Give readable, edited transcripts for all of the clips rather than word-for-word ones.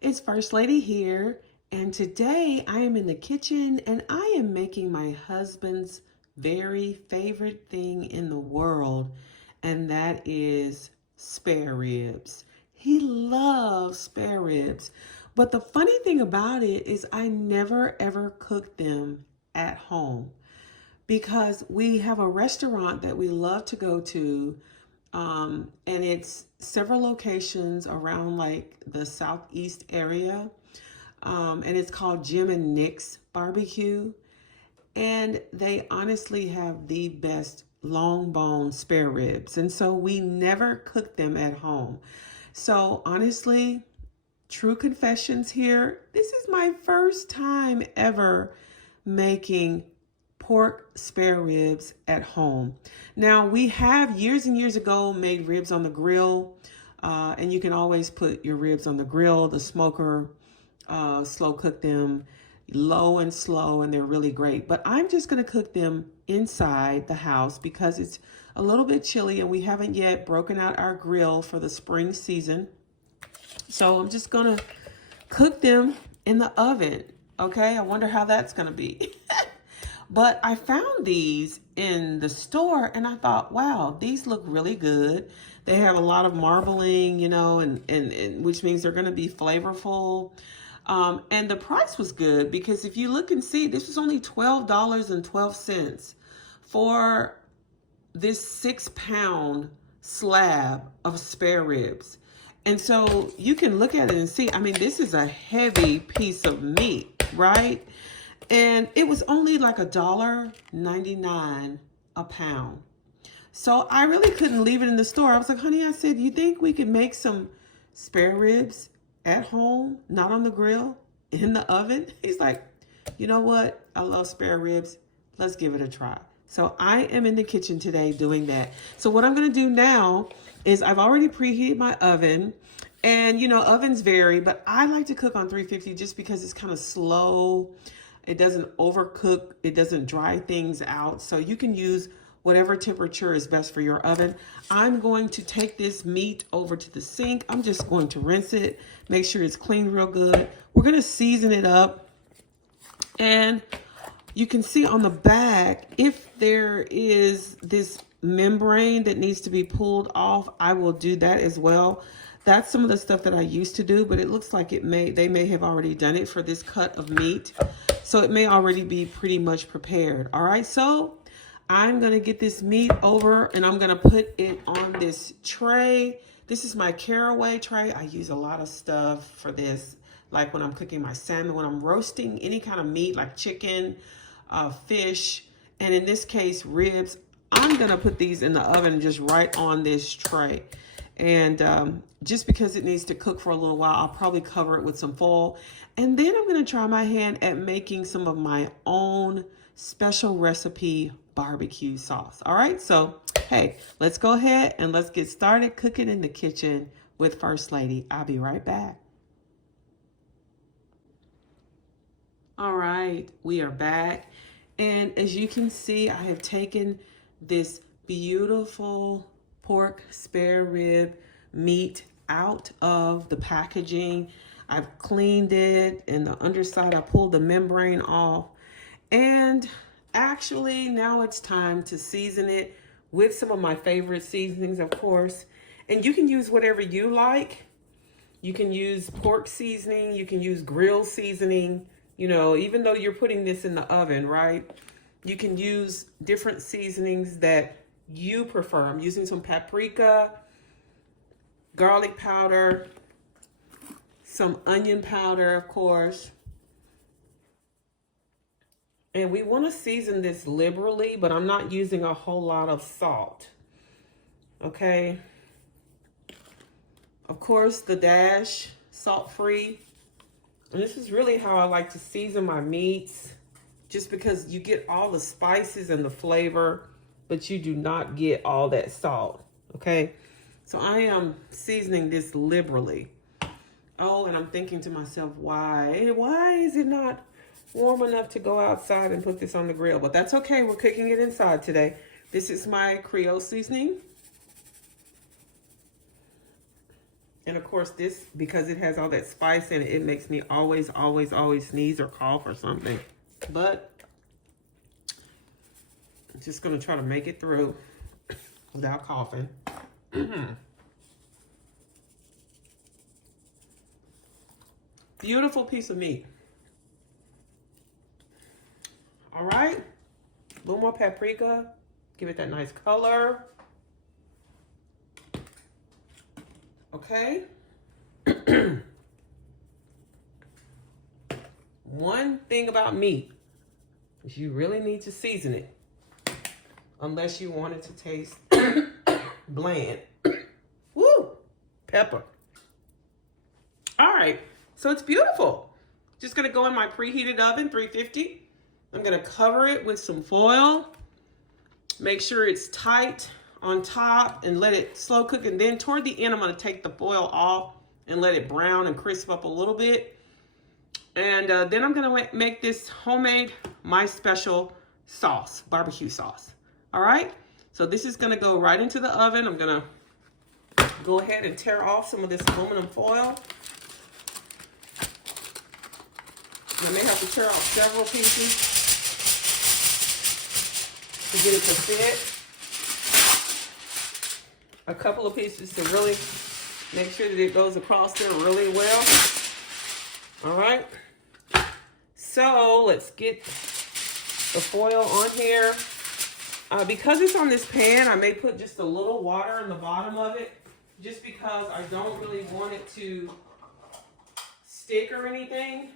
It's First Lady here, and today I am in the kitchen and I am making my husband's very favorite thing in the world, and that is spare ribs. He loves spare ribs, but the funny thing about it is I never ever cook them at home because we have a restaurant that we love to go to, and it's several locations around like the southeast area, and it's called Jim and Nick's Barbecue, and they honestly have the best long bone spare ribs, and so we never cook them at home. So honestly, true confessions here. This is my first time ever making pork spare ribs at home. Now, we have years and years ago made ribs on the grill, and you can always put your ribs on the grill, the smoker, slow cook them low and slow, and they're really great. But I'm just going to cook them inside the house because it's a little bit chilly and we haven't yet broken out our grill for the spring season. So I'm just gonna cook them in the oven. Okay, I wonder how that's gonna be. But I found these in the store and I thought, wow, these look really good. They have a lot of marbling, and which means they're gonna be flavorful. And the price was good because if you look and see, this was only $12.12 for this 6 pound slab of spare ribs. And so you can look at it and see, I mean, this is a heavy piece of meat, right? And it was only like $1.99 a pound. So I really couldn't leave it in the store. I was like, honey, I said, you think we could make some spare ribs at home, not on the grill, in the oven? He's like, you know what? I love spare ribs. Let's give it a try. So I am in the kitchen today doing that. So what I'm going to do now is I've already preheated my oven, and ovens vary, but I like to cook on 350 just because it's kind of slow. It doesn't overcook. It doesn't dry things out. So you can use whatever temperature is best for your oven. I'm going to take this meat over to the sink. I'm just going to rinse it, make sure it's clean real good. We're going to season it up, and you can see on the back, if there is this membrane that needs to be pulled off, I will do that as well. That's some of the stuff that I used to do, but it looks like they may have already done it for this cut of meat. So it may already be pretty much prepared. All right, so I'm gonna get this meat over and I'm gonna put it on this tray. This is my caraway tray. I use a lot of stuff for this, like when I'm cooking my salmon, when I'm roasting any kind of meat like chicken, fish, and in this case, ribs. I'm gonna put these in the oven just right on this tray. And just because it needs to cook for a little while, I'll probably cover it with some foil. And then I'm gonna try my hand at making some of my own special recipe barbecue sauce. All right, so hey, let's go ahead and let's get started cooking in the kitchen with First Lady. I'll be right back. All right, we are back. And as you can see, I have taken this beautiful pork spare rib meat out of the packaging. I've cleaned it, and the underside, I pulled the membrane off. And actually, now it's time to season it with some of my favorite seasonings, of course. And you can use whatever you like. You can use pork seasoning, you can use grill seasoning. Even though you're putting this in the oven, right? You can use different seasonings that you prefer. I'm using some paprika, garlic powder, some onion powder, of course. And we want to season this liberally, but I'm not using a whole lot of salt. Okay. Of course, the dash, salt-free. And this is really how I like to season my meats, just because you get all the spices and the flavor, but you do not get all that salt, okay? So I am seasoning this liberally. Oh, and I'm thinking to myself, why is it not warm enough to go outside and put this on the grill? But that's okay, we're cooking it inside today. This is my Creole seasoning. And of course this, because it has all that spice in it, it makes me always sneeze or cough or something. But I'm just gonna try to make it through without coughing. Beautiful piece of meat. All right, a little more paprika, give it that nice color. Okay. One thing about meat is you really need to season it, unless you want it to taste bland. Woo! Pepper. All right, so it's beautiful. Just gonna go in my preheated oven, 350. I'm gonna cover it with some foil. Make sure it's tight on top and let it slow cook. And then toward the end, I'm gonna take the foil off and let it brown and crisp up a little bit. And then I'm gonna make this homemade, my special sauce, barbecue sauce. All right, so this is gonna go right into the oven. I'm gonna go ahead and tear off some of this aluminum foil. I may have to tear off several pieces to get it to fit. A couple of pieces to really make sure that it goes across there really well. All right. So let's get the foil on here. Because it's on this pan, I may put just a little water in the bottom of it, just because I don't really want it to stick or anything.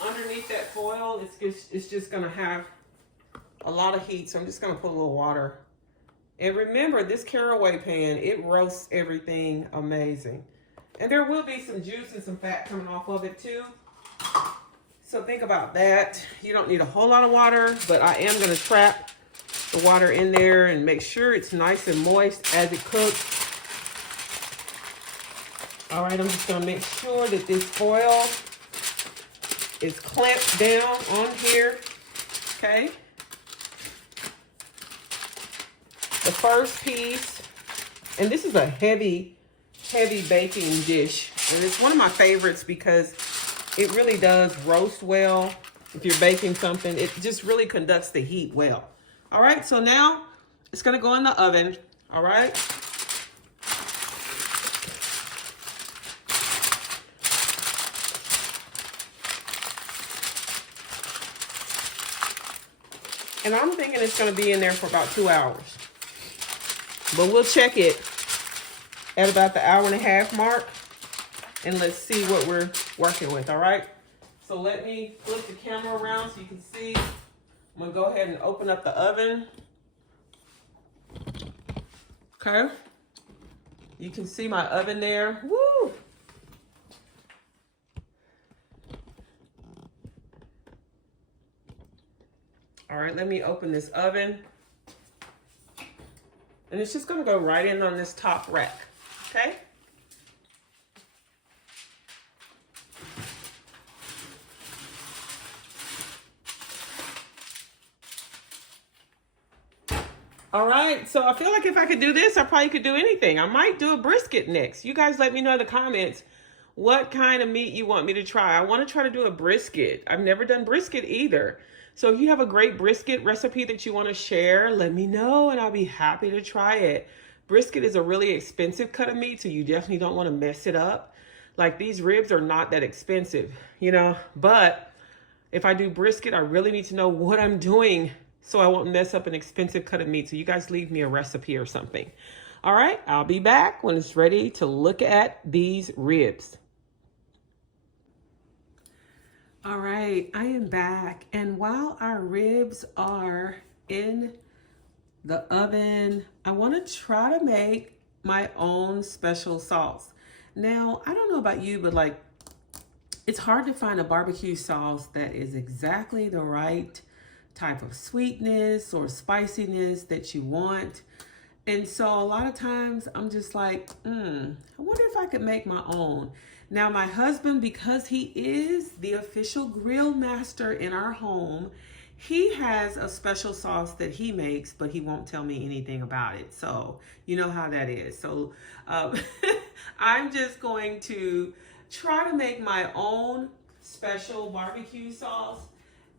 Underneath that foil, it's just gonna have a lot of heat, so I'm just gonna put a little water. And remember, this caraway pan, it roasts everything amazing. And there will be some juice and some fat coming off of it too. So think about that. You don't need a whole lot of water, but I am gonna trap the water in there and make sure it's nice and moist as it cooks. All right, I'm just gonna make sure that this foil is clamped down on here, okay? The first piece, and this is a heavy baking dish. And it's one of my favorites because it really does roast well. If you're baking something, it just really conducts the heat well. All right, so now it's gonna go in the oven, all right? And I'm thinking it's gonna be in there for about 2 hours. But we'll check it at about the 1.5 hour mark, and let's see what we're working with, all right? So let me flip the camera around so you can see. I'm gonna go ahead and open up the oven. Okay. You can see my oven there. Woo! All right, let me open this oven. And it's just gonna go right in on this top rack, okay? All right, so I feel like if I could do this, I probably could do anything. I might do a brisket next. You guys let me know in the comments what kind of meat you want me to try. I wanna try to do a brisket. I've never done brisket either. So if you have a great brisket recipe that you want to share, let me know and I'll be happy to try it. Brisket is a really expensive cut of meat, so you definitely don't want to mess it up. Like, these ribs are not that expensive, you know, but if I do brisket, I really need to know what I'm doing so I won't mess up an expensive cut of meat. So you guys leave me a recipe or something. All right, I'll be back when it's ready to look at these ribs. All right, I am back, and while our ribs are in the oven, I want to try to make my own special sauce. Now, I don't know about you, but like, it's hard to find a barbecue sauce that is exactly the right type of sweetness or spiciness that you want. And so a lot of times I'm just like, I wonder if I could make my own. Now, my husband, because he is the official grill master in our home, He has a special sauce that he makes, but he won't tell me anything about it. So you know how that is. So um, I'm just going to try to make my own special barbecue sauce,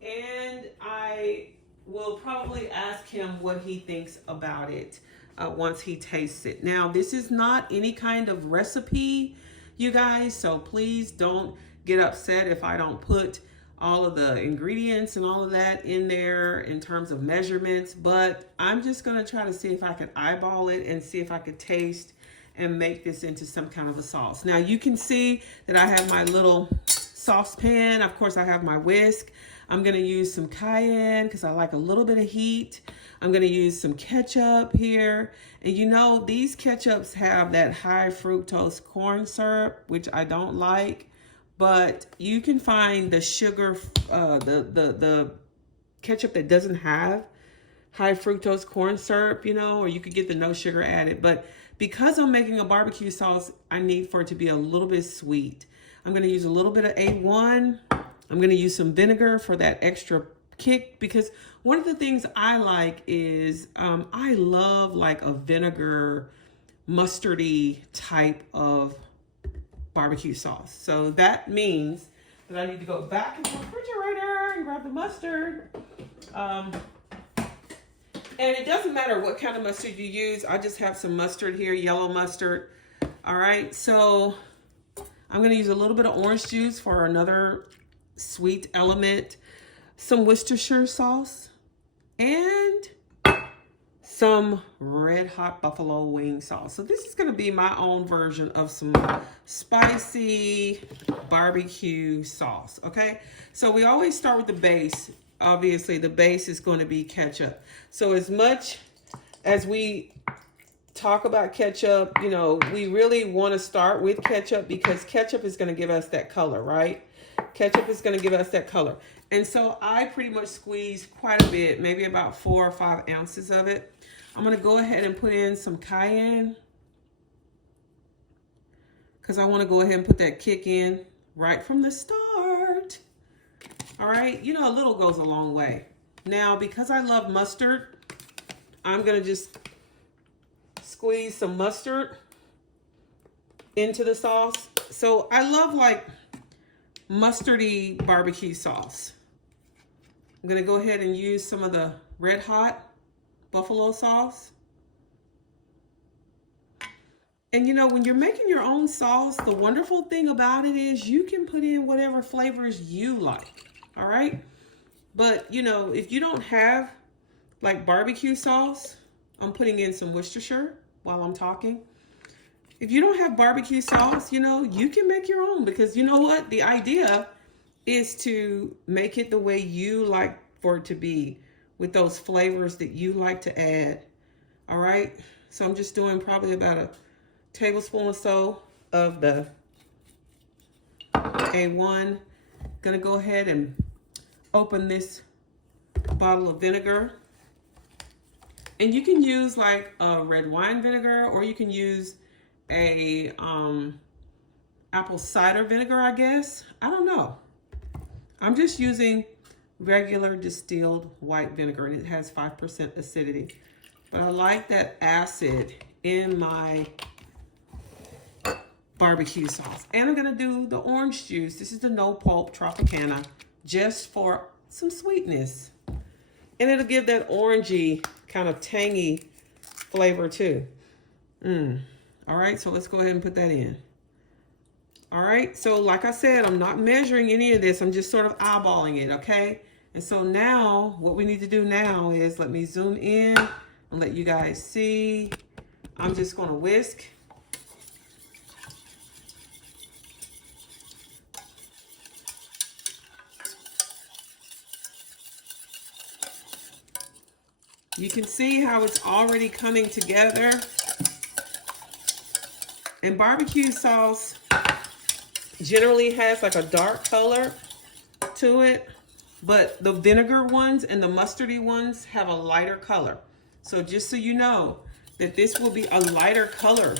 and I will probably ask him what he thinks about it once he tastes it. Now, this is not any kind of recipe, you guys, so please don't get upset if I don't put all of the ingredients and all of that in there in terms of measurements, but I'm just going to try to see if I could eyeball it and see if I could taste and make this into some kind of a sauce. Now you can see that I have my little saucepan. Of course, I have my whisk. I'm going to use some cayenne because I like a little bit of heat. I'm going to use some ketchup here. And you know, these ketchups have that high fructose corn syrup, which I don't like. But you can find the sugar, the ketchup that doesn't have high fructose corn syrup, you know, or you could get the no sugar added. But because I'm making a barbecue sauce, I need for it to be a little bit sweet. I'm going to use a little bit of A1. I'm going to use some vinegar for that extra kick, because one of the things I like is I love like a vinegar mustardy type of barbecue sauce. So that means that I need to go back into the refrigerator and grab the mustard. And it doesn't matter what kind of mustard you use. I just have some mustard here, yellow mustard. All right, so I'm gonna use a little bit of orange juice for another sweet element, some Worcestershire sauce, and some red hot buffalo wing sauce. So this is gonna be my own version of some spicy barbecue sauce, okay? So we always start with the base. Obviously, the base is going to be ketchup. So as much as we talk about ketchup, you know, we really want to start with ketchup because ketchup is going to give us that color, right? Ketchup is going to give us that color. And so I pretty much squeeze quite a bit, maybe about 4 or 5 ounces of it. I'm going to go ahead and put in some cayenne because I want to go ahead and put that kick in right from the start. All right, you know, a little goes a long way. Now, because I love mustard, I'm gonna just squeeze some mustard into the sauce. So I love like mustardy barbecue sauce. I'm gonna go ahead and use some of the red hot buffalo sauce. And you know, when you're making your own sauce, the wonderful thing about it is you can put in whatever flavors you like. All right. But, you know, if you don't have like barbecue sauce, I'm putting in some Worcestershire while I'm talking. If you don't have barbecue sauce, you know, you can make your own, because you know what? The idea is to make it the way you like for it to be, with those flavors that you like to add. All right. So I'm just doing probably about a tablespoon or so of the A1. Gonna go ahead and open this bottle of vinegar, and you can use like a red wine vinegar, or you can use a apple cider vinegar, I guess. I don't know. I'm just using regular distilled white vinegar, and it has 5% acidity, but I like that acid in my barbecue sauce. And I'm gonna do the orange juice. This is the no pulp Tropicana, just for some sweetness. And it'll give that orangey kind of tangy flavor too. All right, so let's go ahead and put that in. All right, so like I said, I'm not measuring any of this. I'm just sort of eyeballing it, okay? And so now, what we need to do now is, let me zoom in and let you guys see. I'm just gonna whisk. You can see how it's already coming together. And barbecue sauce generally has like a dark color to it, but the vinegar ones and the mustardy ones have a lighter color. So just so you know that this will be a lighter color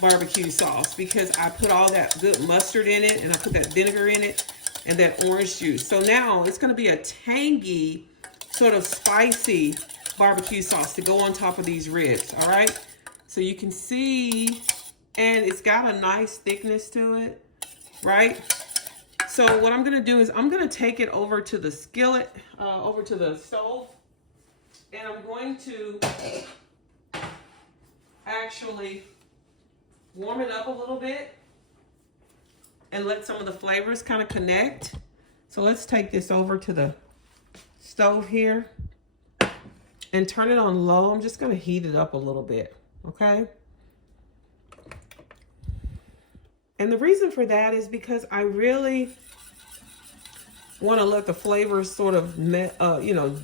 barbecue sauce, because I put all that good mustard in it and I put that vinegar in it. and that orange juice. So now it's going to be a tangy, sort of spicy barbecue sauce to go on top of these ribs, all right? So you can see, and it's got a nice thickness to it, right? So what I'm going to do is I'm going to take it over to the skillet, over to the stove, and I'm going to actually warm it up a little bit and let some of the flavors kind of connect. So let's take this over to the stove here and turn it on low. I'm just going to heat it up a little bit, okay? And the reason for that is because I really want to let the flavors sort of,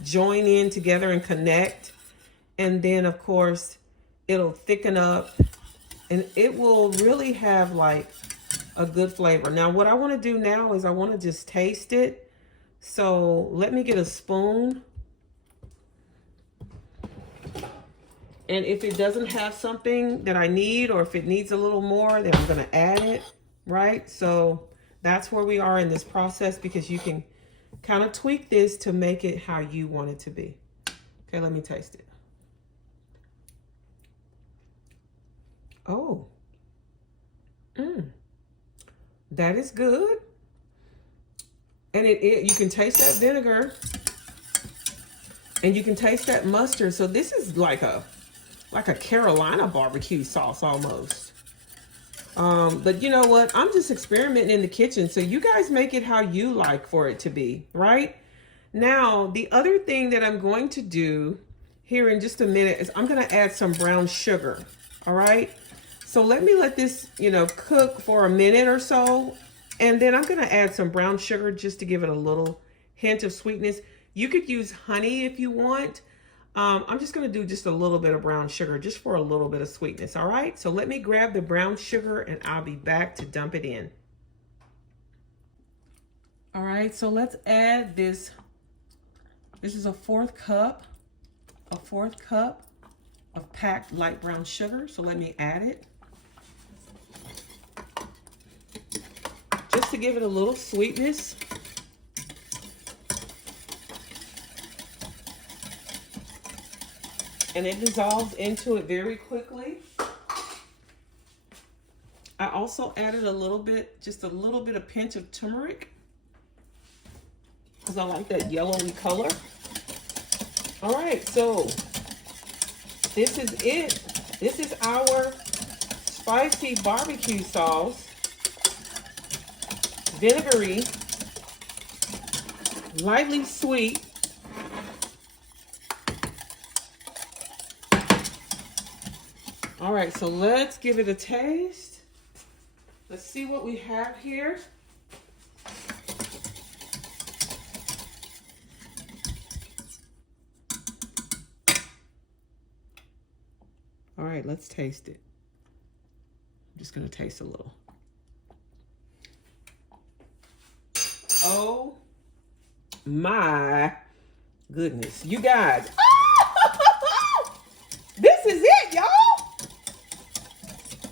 join in together and connect. And then, of course, it'll thicken up and it will really have like a good flavor. Now, what I want to do now is I want to just taste it. So let me get a spoon. And if it doesn't have something that I need, or if it needs a little more, then I'm going to add it, right? So that's where we are in this process, because you can kind of tweak this to make it how you want it to be. Okay, let me taste it. Oh, that is good. And you can taste that vinegar, and you can taste that mustard. So this is like a Carolina barbecue sauce almost. But you know what? I'm just experimenting in the kitchen. So you guys make it how you like for it to be, right? Now, the other thing that I'm going to do here in just a minute is I'm going to add some brown sugar. All right. So let me let this, cook for a minute or so. And then I'm going to add some brown sugar just to give it a little hint of sweetness. You could use honey if you want. I'm just going to do just a little bit of brown sugar just for a little bit of sweetness. All right. So let me grab the brown sugar and I'll be back to dump it in. All right. So let's add this. This is a fourth cup of packed light brown sugar. So let me add it. Just to give it a little sweetness. And it dissolves into it very quickly. I also added just a little bit of pinch of turmeric, because I like that yellowy color. All right, so this is it. This is our spicy barbecue sauce. Vinegary, lightly sweet. All right, so let's give it a taste. Let's see what we have here. All right, let's taste it. I'm just gonna taste a little. Oh my goodness, you guys. This is it, y'all.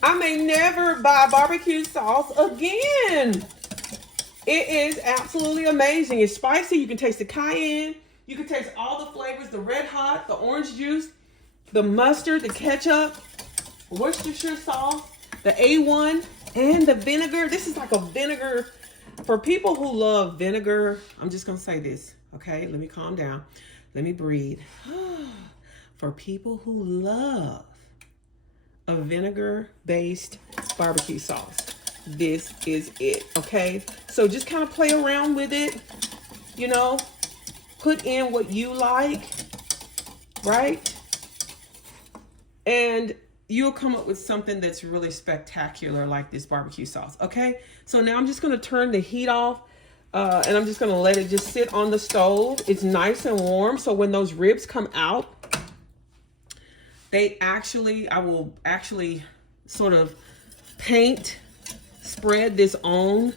I may never buy barbecue sauce again. It is absolutely amazing. It's spicy. You can taste the cayenne. You can taste all the flavors, the red hot, the orange juice, the mustard, the ketchup, Worcestershire sauce, the A1, and the vinegar. This is like a vinegar. For people who love vinegar, I'm just going to say this, okay? Let me calm down. Let me breathe. For people who love a vinegar-based barbecue sauce, this is it, okay? So just kind of play around with it, put in what you like, right? And you'll come up with something that's really spectacular like this barbecue sauce, okay? So now I'm just going to turn the heat off, and I'm just going to let it just sit on the stove. It's nice and warm, so when those ribs come out, I will actually sort of spread this on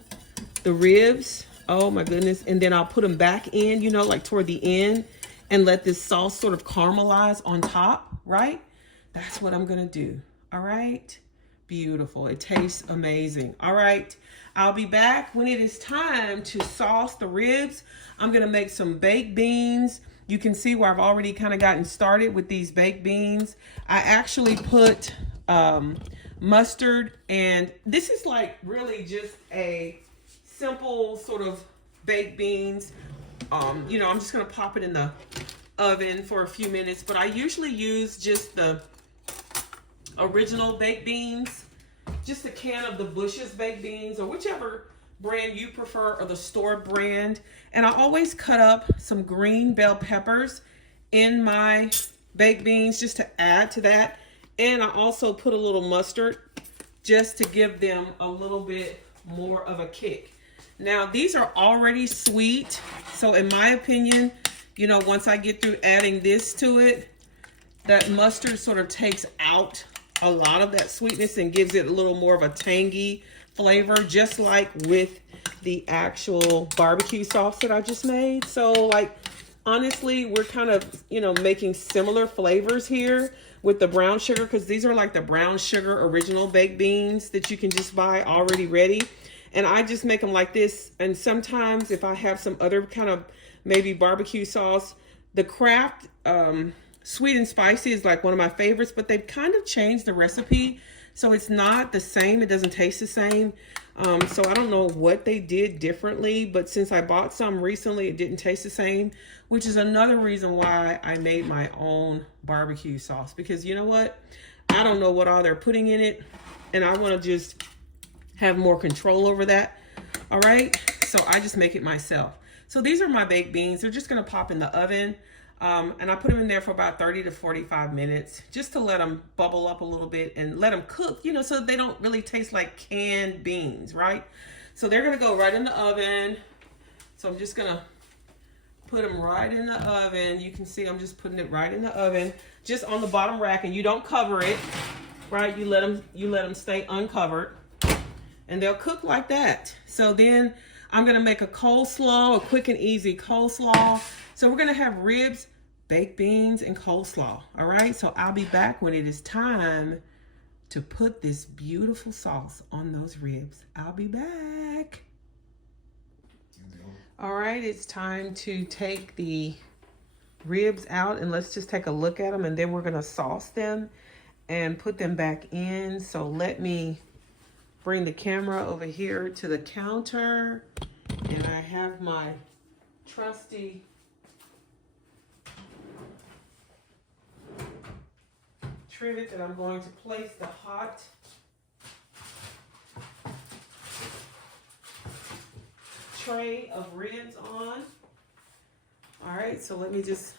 the ribs. Oh my goodness. And then I'll put them back in, like toward the end, and let this sauce sort of caramelize on top, right? That's what I'm going to do. All right. beautiful. It tastes amazing. All right, I'll be back when it is time to sauce the ribs. I'm gonna make some baked beans. You can see where I've already kind of gotten started with these baked beans. I actually put mustard, and this is like really just a simple sort of baked beans. You know, I'm just gonna pop it in the oven for a few minutes, but I usually use just the original baked beans, just a can of the Bush's baked beans or whichever brand you prefer, or the store brand. And I always cut up some green bell peppers in my baked beans just to add to that. And I also put a little mustard just to give them a little bit more of a kick. Now, these are already sweet, so in my opinion, you know, once I get through adding this to it, that mustard sort of takes out a lot of that sweetness and gives it a little more of a tangy flavor, just like with the actual barbecue sauce that I just made. So like, honestly, we're kind of, you know, making similar flavors here with the brown sugar, because these are like the brown sugar original baked beans that you can just buy already ready. And I just make them like this. And sometimes if I have some other kind of maybe barbecue sauce, the Kraft sweet and spicy is like one of my favorites, but they've kind of changed the recipe. So it's not the same. It doesn't taste the same. So I don't know what they did differently, but since I bought some recently, it didn't taste the same, which is another reason why I made my own barbecue sauce, because you know what? I don't know what all they're putting in it, and I want to just have more control over that. All right. So I just make it myself. So these are my baked beans. They're just going to pop in the oven. And I put them in there for about 30 to 45 minutes just to let them bubble up a little bit and let them cook, you know, so they don't really taste like canned beans, right? So they're going to go right in the oven. So I'm just going to put them right in the oven. You can see I'm just putting it right in the oven, just on the bottom rack, and you don't cover it, right? You let them stay uncovered, and they'll cook like that. So then I'm going to make a coleslaw, a quick and easy coleslaw. So we're going to have ribs, baked beans, and coleslaw. All right. So I'll be back when it is time to put this beautiful sauce on those ribs. I'll be back. All right. It's time to take the ribs out, and let's just take a look at them, and then we're going to sauce them and put them back in. So let me bring the camera over here to the counter, and I have my trusty trivet that I'm going to place the hot tray of ribs on. All right, so let me just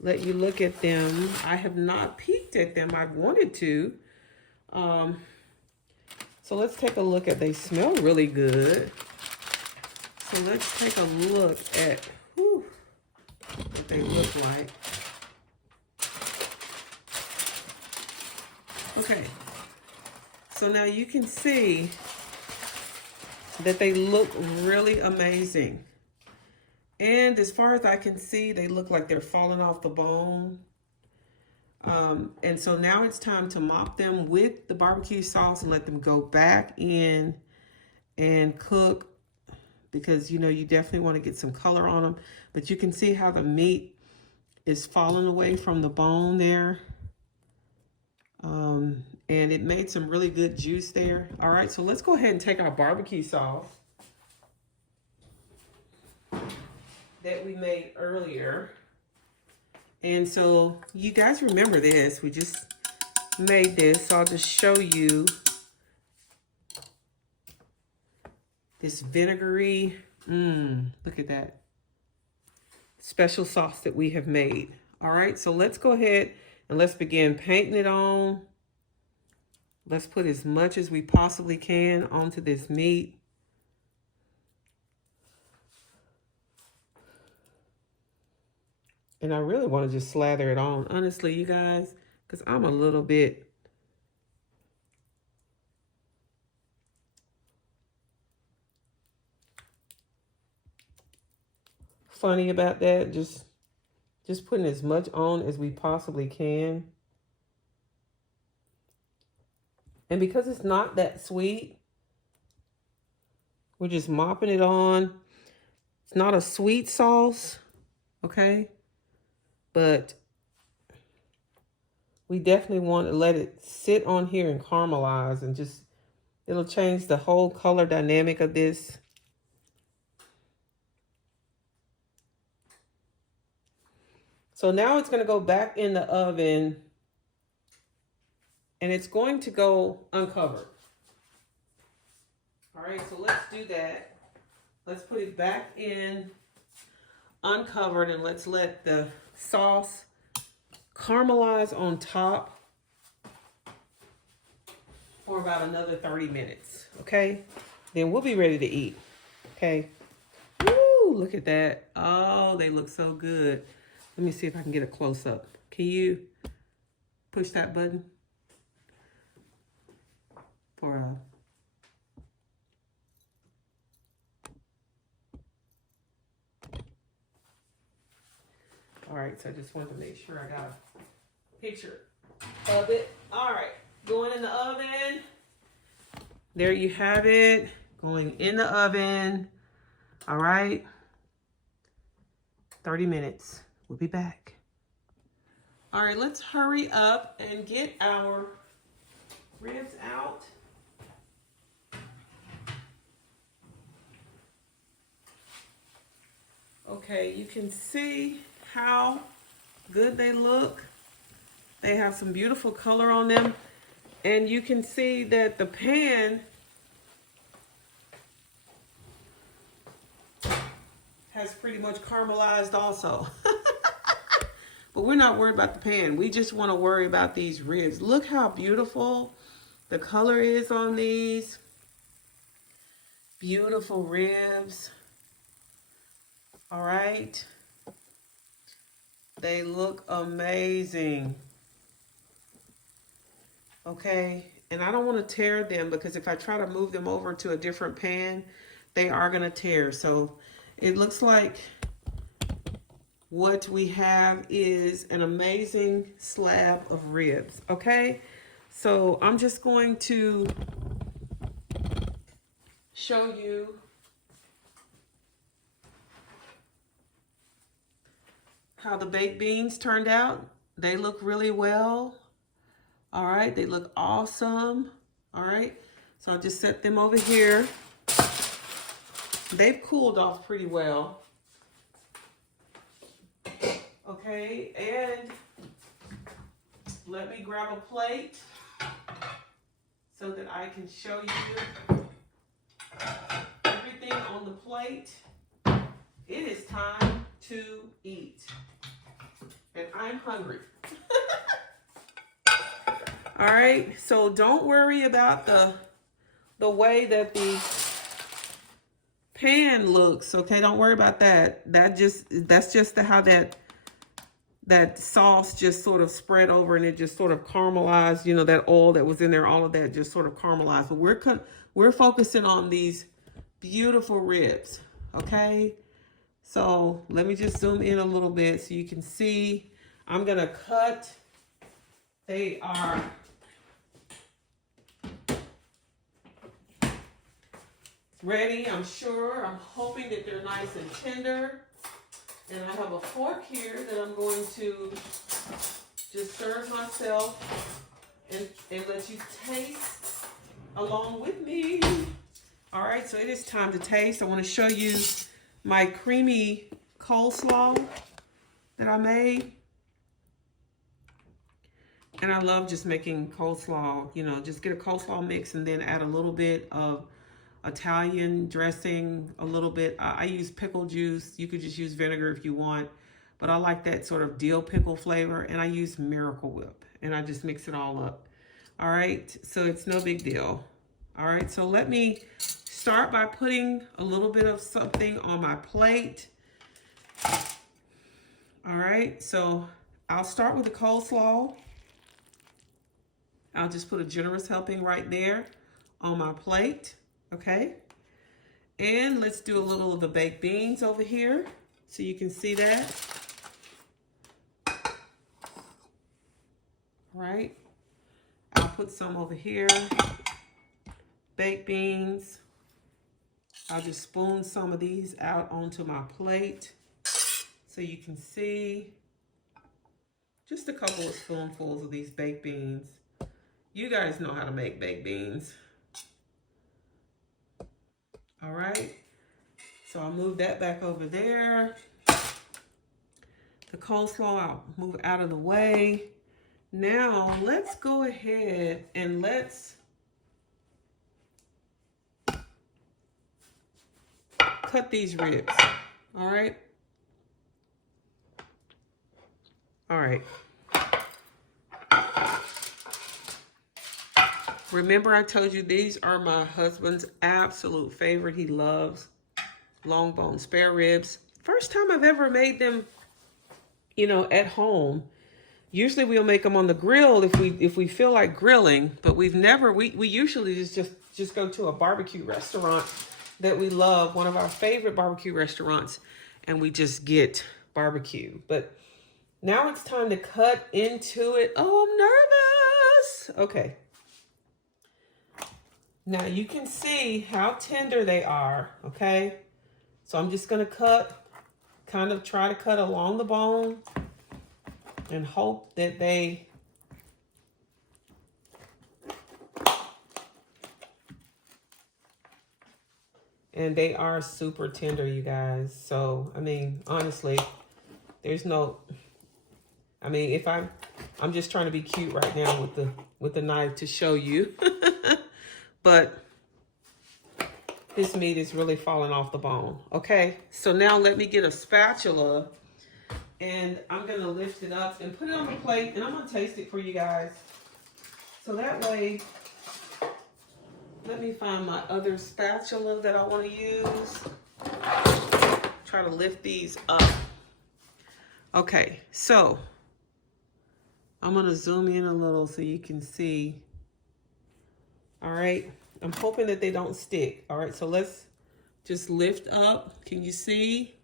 let you look at them. I have not peeked at them. I've wanted to. So let's take a look at, they smell really good. So let's take a look at what they look like. Okay, so now you can see that they look really amazing. And as far as I can see, they look like they're falling off the bone. And so now it's time to mop them with the barbecue sauce and let them go back in and cook, because you know you definitely want to get some color on them. But you can see how the meat is falling away from the bone there. And it made some really good juice there. All right, so let's go ahead and take our barbecue sauce that we made earlier. And so you guys remember this, we just made this. So I'll just show you this vinegary, look at that special sauce that we have made. All right, so let's go ahead and let's begin painting it on. Let's put as much as we possibly can onto this meat. And I really want to just slather it on, honestly, you guys, because I'm a little bit funny about that. Just putting as much on as we possibly can. And because it's not that sweet, we're just mopping it on. It's not a sweet sauce, okay? But we definitely want to let it sit on here and caramelize and just, it'll change the whole color dynamic of this. So now it's going to go back in the oven and it's going to go uncovered. All right, so let's do that. Let's put it back in uncovered and let's let the sauce caramelize on top for about another 30 minutes, okay? Then we'll be ready to eat, okay? Woo, look at that. Oh, they look so good. Let me see if I can get a close-up. Can you push that button for a... All right, so I just wanted to make sure I got a picture of it. All right, going in the oven. There you have it, going in the oven. All right, 30 minutes. We'll be back. All right, let's hurry up and get our ribs out. Okay, you can see how good they look. They have some beautiful color on them. And you can see that the pan has pretty much caramelized also. But we're not worried about the pan. We just want to worry about these ribs. Look how beautiful the color is on these. Beautiful ribs. All right. They look amazing. Okay, and I don't want to tear them because if I try to move them over to a different pan, they are going to tear. So it looks like what we have is an amazing slab of ribs. Okay, so I'm just going to show you how the baked beans turned out. They look really well. All right, they look awesome. All right, so I'll just set them over here. They've cooled off pretty well. Okay, and let me grab a plate so that I can show you everything on the plate. It is time to eat. And I'm hungry. All right, so don't worry about the way that the pan looks, okay? Don't worry about that. That's just how that sauce just sort of spread over and it just sort of caramelized, you know, that oil that was in there, all of that just sort of caramelized. But we're focusing on these beautiful ribs, okay? So let me just zoom in a little bit so you can see. I'm gonna cut. They are ready, I'm sure. I'm hoping that they're nice and tender. And I have a fork here that I'm going to just serve myself and let you taste along with me. All right, so it is time to taste. I want to show you my creamy coleslaw that I made. And I love just making coleslaw, you know, just get a coleslaw mix and then add a little bit of Italian dressing, a little bit. I use pickle juice. You could just use vinegar if you want, but I like that sort of dill pickle flavor. And I use Miracle Whip and I just mix it all up. All right, so it's no big deal. All right, so let me start by putting a little bit of something on my plate. All right, so I'll start with the coleslaw. I'll just put a generous helping right there on my plate. Okay, and let's do a little of the baked beans over here so you can see that. Right, I'll put some over here. Baked beans. I'll just spoon some of these out onto my plate so you can see. Just a couple of spoonfuls of these baked beans. You guys know how to make baked beans. All right. So I'll move that back over there. The coleslaw, I'll move out of the way. Now, let's go ahead and let's cut these ribs. All right. All right. Remember I told you these are my husband's absolute favorite. He loves long bone spare ribs. First time I've ever made them, you know, at home. Usually we'll make them on the grill if we feel like grilling, but we usually just go to a barbecue restaurant that we love, one of our favorite barbecue restaurants, and we just get barbecue. But now it's time to cut into it. Oh, I'm nervous. Okay. Now you can see how tender they are, okay? So I'm just gonna try to cut along the bone and hope that they are super tender, you guys. So, I mean, honestly, there's no, I mean, if I'm just trying to be cute right now with the knife to show you. But this meat is really falling off the bone. Okay, so now let me get a spatula and I'm gonna lift it up and put it on the plate and I'm gonna taste it for you guys. So that way, let me find my other spatula that I wanna use. Try to lift these up. Okay, so I'm gonna zoom in a little so you can see. All right, I'm hoping that they don't stick. All right, so let's just lift up. Can you see?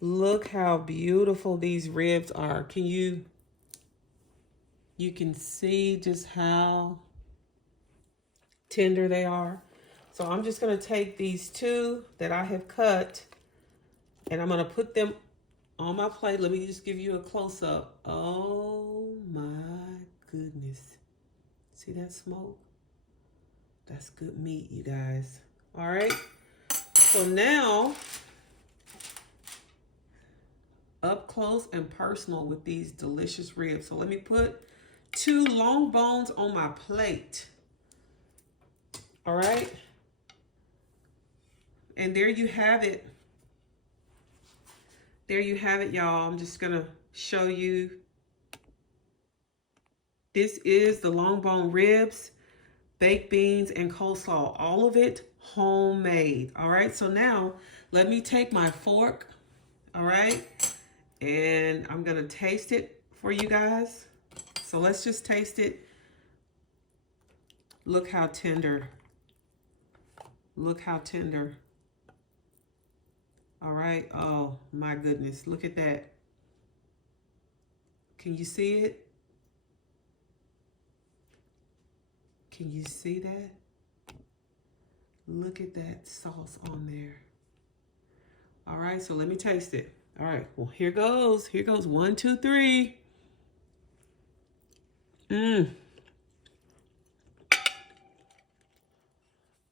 Look how beautiful these ribs are. You can see just how tender they are. So I'm just gonna take these two that I have cut and I'm gonna put them on my plate. Let me just give you a close-up. Oh my goodness. See that smoke? That's good meat, you guys. All right. So now, up close and personal with these delicious ribs. So let me put 2 long bones on my plate. All right. And there you have it. There you have it, y'all. I'm just gonna show you. This is the long bone ribs, baked beans, and coleslaw. All of it homemade. All right, so now let me take my fork, all right, and I'm gonna taste it for you guys. So let's just taste it. Look how tender. Look how tender. All right, oh my goodness, look at that. Can you see it? Can you see that? Look at that sauce on there. All right, so let me taste it. All right, well, here goes. Here goes 1, 2, 3.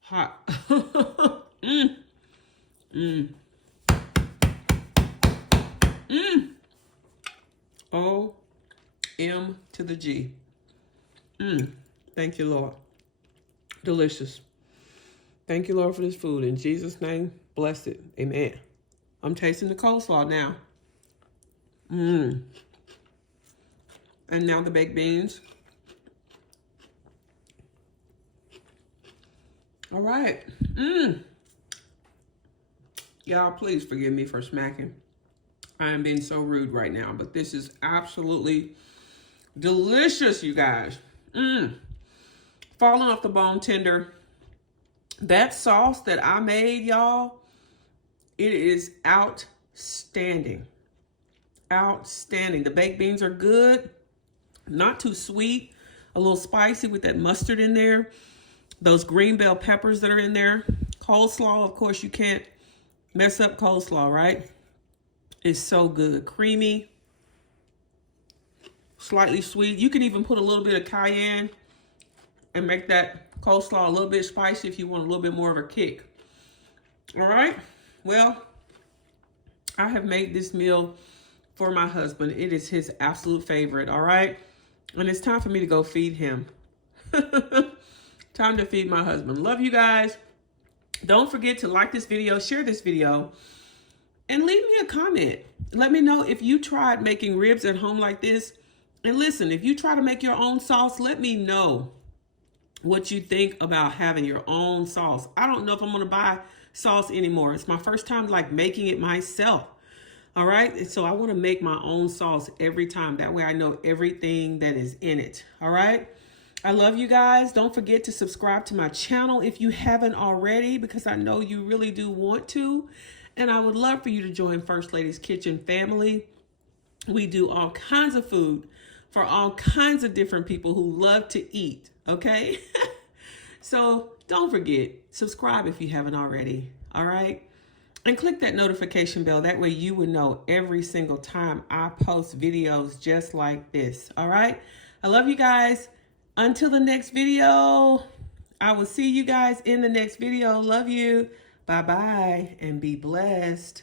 Hot. O-M to the G. Thank you, Lord. Delicious. Thank you, Lord, for this food. In Jesus' name, bless it. Amen. I'm tasting the coleslaw now. And now the baked beans. All right. Y'all, please forgive me for smacking. I am being so rude right now, but this is absolutely delicious, you guys. Falling off the bone tender. That sauce that I made, y'all, it is outstanding. Outstanding. The baked beans are good, not too sweet. a little spicy with that mustard in there. Those green bell peppers that are in there. Coleslaw, of course, you can't mess up coleslaw, right? It's so good. Creamy, slightly sweet. You can even put a little bit of cayenne and make that coleslaw a little bit spicy if you want a little bit more of a kick. All right. Well, I have made this meal for my husband. It is his absolute favorite. All right. And it's time for me to go feed him. Time to feed my husband. Love you guys. Don't forget to like this video, share this video, and leave me a comment. Let me know if you tried making ribs at home like this. And listen, if you try to make your own sauce, let me know what you think about having your own sauce. I don't know if I'm going to buy sauce anymore. It's my first time like making it myself. All right. And so I want to make my own sauce every time. That way I know everything that is in it. All right. I love you guys. Don't forget to subscribe to my channel if you haven't already, because I know you really do want to. And I would love for you to join First Lady's Kitchen family. We do all kinds of food for all kinds of different people who love to eat. Okay. So don't forget, subscribe if you haven't already. All right. And click that notification bell. That way you will know every single time I post videos just like this. All right. I love you guys. Until the next video, I will see you guys in the next video. Love you. Bye-bye and be blessed.